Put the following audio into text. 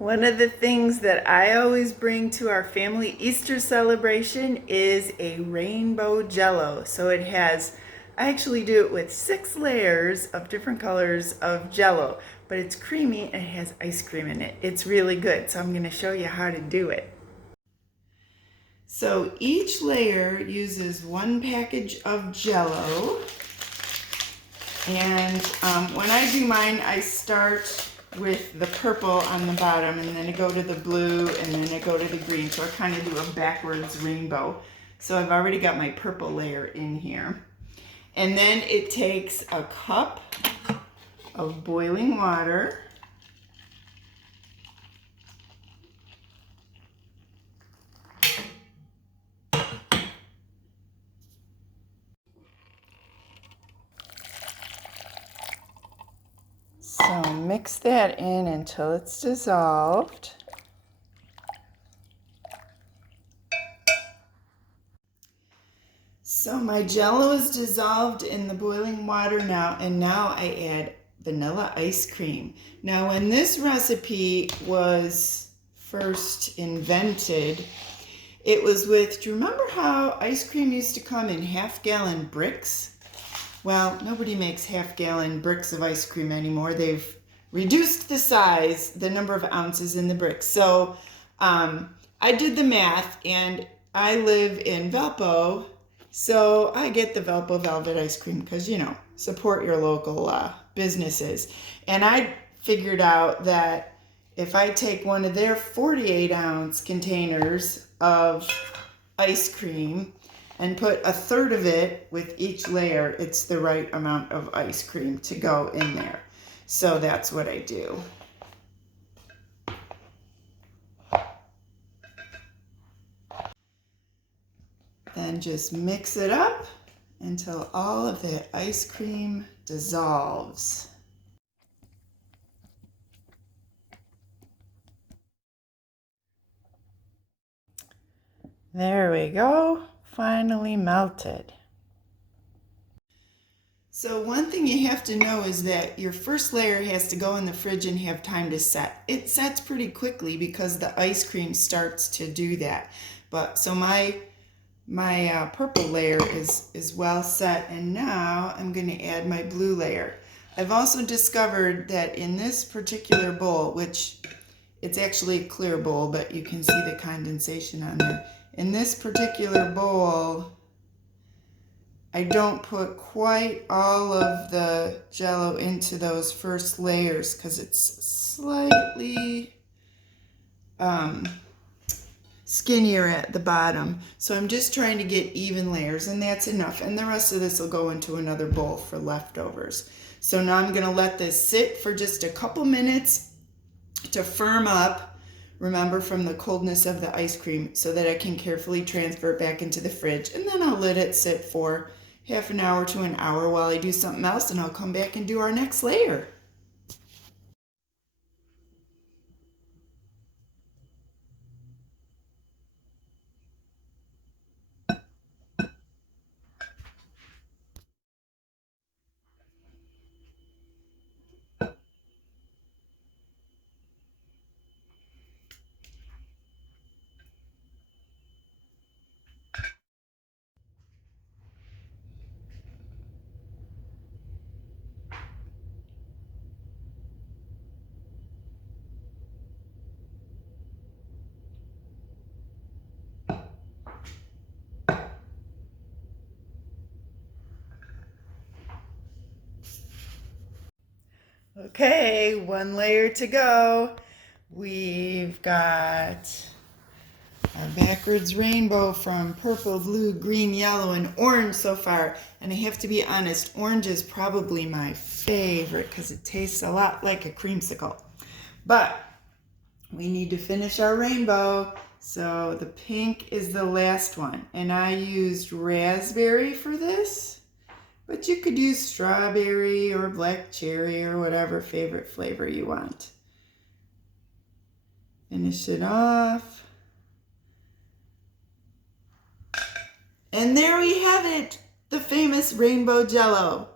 One of the things that I always bring to our family Easter celebration is a rainbow Jello. So it has, I actually do it with 6 layers of different colors of Jello, but it's creamy and it has ice cream in it. It's really good. So I'm going to show you how to do it. So each layer uses 1 package of Jello. And when I do mine, I start with the purple on the bottom, and then I go to the blue, and then I go to the green. So I kind of do a backwards rainbow. So I've already got my purple layer in here. And then it takes a cup of boiling water. So mix that in until it's dissolved. So my Jello is dissolved in the boiling water now, and now I add vanilla ice cream. Now when this recipe was first invented, it was with, do you remember how ice cream used to come in half-gallon bricks? Well, nobody makes half-gallon bricks of ice cream anymore. They've reduced the size, the number of ounces in the bricks. So I did the math, and I live in Valpo, so I get the Valpo Velvet ice cream because, you know, support your local businesses. And I figured out that if I take one of their 48-ounce containers of ice cream and put 1/3 of it with each layer, it's the right amount of ice cream to go in there. So that's what I do. Then just mix it up until all of that ice cream dissolves. There we go, finally melted. So one thing you have to know is that your first layer has to go in the fridge and have time to set. It sets pretty quickly because the ice cream starts to do that. But so my purple layer is well set, and now I'm going to add my blue layer. I've also discovered that in this particular bowl, which it's actually a clear bowl, but you can see the condensation on there. In this particular bowl, I don't put quite all of the Jello into those first layers because it's slightly skinnier at the bottom. So I'm just trying to get even layers, and that's enough. And the rest of this will go into another bowl for leftovers. So now I'm going to let this sit for just a couple minutes to firm up, remember, from the coldness of the ice cream, so that I can carefully transfer it back into the fridge. And then I'll let it sit for half an hour to an hour while I do something else, and I'll come back and do our next layer. Okay, 1 layer to go. We've got our backwards rainbow from purple, blue, green, yellow, and orange so far. And I have to be honest, orange is probably my favorite because it tastes a lot like a creamsicle. But we need to finish our rainbow. So the pink is the last one. And I used raspberry for this. But you could use strawberry or black cherry or whatever favorite flavor you want. Finish it off. And there we have it, the famous rainbow Jello.